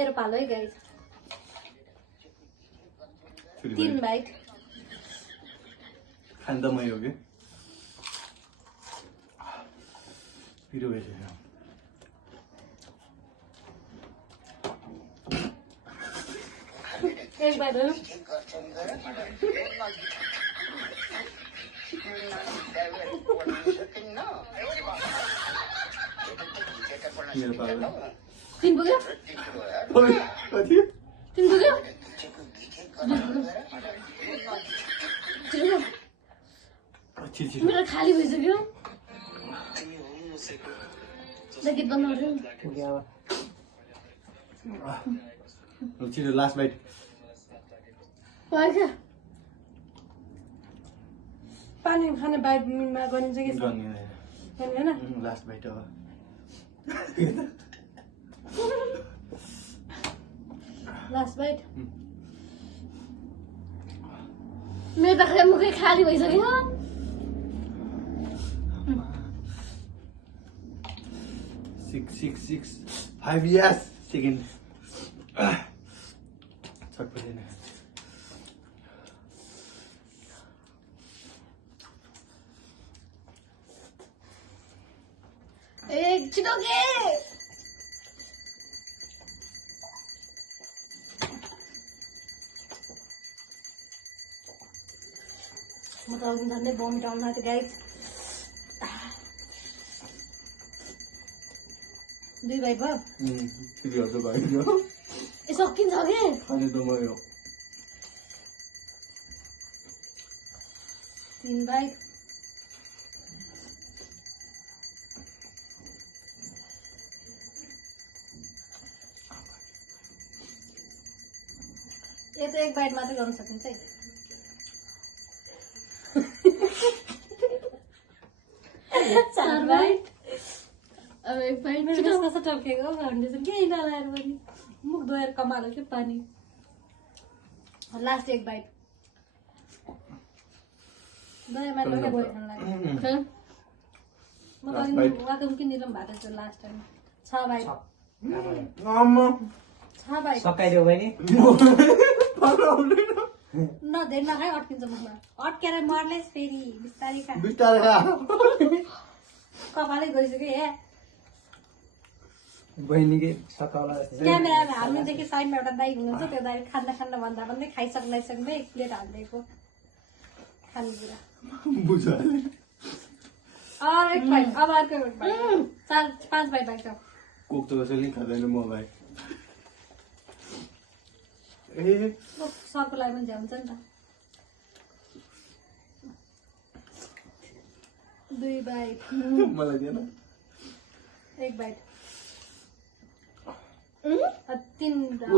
मेरो पालो है गाइस 3 बाइट खान त मै हो कि पिरो भइसक्यो एक बाइट हो मेरो पालो 3 पुग्यो कति 3 पुग्यो मेरो खाली भइसक्यो गीत बनाउँछु छिटो लास्ट बाइट पानी खाने बाइटमा गरिन्छ कि होइन लास्ट बाइट हो लास्ट बाइट मेरो त मुखै खाली भइसक्यो 6 5 yes सेकेन्ड छटपटी नै ए छिटो के म त अघि झन्डै बमिट आउनु आँट्यो गाइस 2 बाइट भयो ए सकिन्छ के खाने त मै हो 3 बाइट ये तो 1 बाइट मात्रै गर्न सकिन्छ है 4 बाइट अब 1 बाइट कस्तो टल्केको फाउन्डेसन के नलाएर पनि मुख धोएर कमालो के पानी लास्ट 1 बाइट दयामा लगे भयो खान लाग्यो म त वाकम कि निलम भएको छु लास्ट टाइम 6 बाइट 6 बाइट सकाइदेऊ बहिनी नधेर नखाइ अट्किन्छ मुखमा अट्केर मर्लेस फेरि बिस्तारै खा कपालै गइसक्यो हे बहिनीले सकाउला क्यामेरामा हाल्नुदेखि साइडमा एउटा दाइ हुनुहुन्छ त्यो दाइ खान्न भन्दा भन्दै खाइसक्दै एक प्लेट हालिदिएको खानेकुरा एक बाइट अब अर्को 1 बाइट 4 5 बाइट बाइट कोक त कसैले खाँदैन म भाइ ए सरको लागि पनि झ्याउँछ नि त 2 बाइट मलाई दिएन 1 बाइट 3